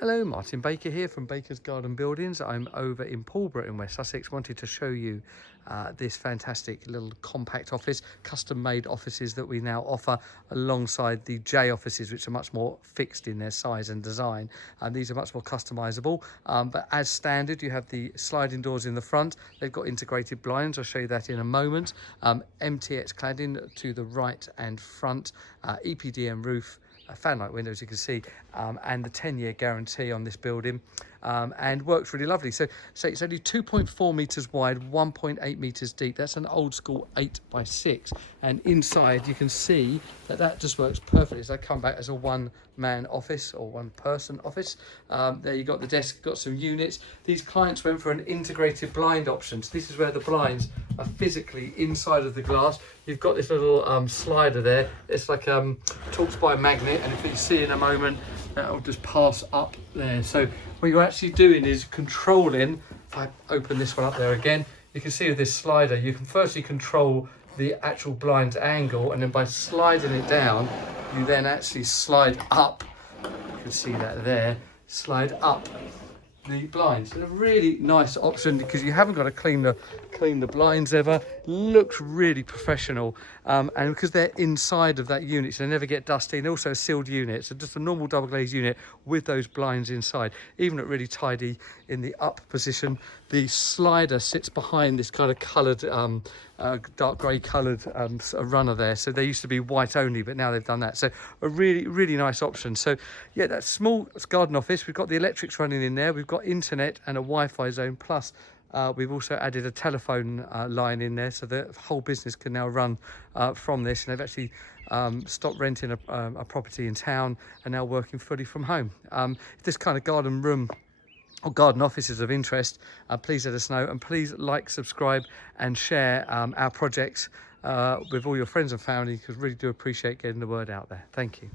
Hello, Martin Baker here from Baker's Garden Buildings. I'm over in Pulborough in West Sussex. Wanted to show you this fantastic little compact office, custom-made offices that we now offer alongside the J offices, which are much more fixed in their size and design. And these are much more customizable. But as standard, you have the sliding doors in the front. They've got integrated blinds. I'll show you that in a moment. MTX cladding to the right and front, EPDM roof, fanlight windows, you can see, and the 10-year guarantee on this building, and works really lovely. So it's only 2.4 meters wide, 1.8 meters deep. That's an old school 8x6, and inside you can see that just works perfectly. So I come back as a one-man office or one-person office. There you got the desk, got some units. These clients went for an integrated blind option. So this is where the blinds are physically inside of the glass. You've got this little slider there. It's like talks by magnet, and if you see in a moment, that'll just pass up there. So what you're actually doing is controlling. If I open this one up there again, you can see with this slider, you can firstly control the actual blind angle, and then by sliding it down, you then actually slide up. You can see that there, slide up the blinds. It's a really nice option because you haven't got to clean the blinds ever. Looks really professional, and because they're inside of that unit, so they never get dusty. And also a sealed unit, so just a normal double glazed unit with those blinds inside. Even look really tidy in the up position. The slider sits behind this kind of coloured, dark grey coloured runner there. So they used to be white only, but now they've done that. So a really nice option. So yeah, that small garden office. We've got the electrics running in there. We've got internet and a Wi-Fi zone. Plus, we've also added a telephone line in there, so the whole business can now run from this. And they've actually stopped renting a property in town and now working fully from home. If this kind of garden room or garden office is of interest, please let us know, and please like, subscribe and share our projects with all your friends and family, because we really do appreciate getting the word out there. Thank you.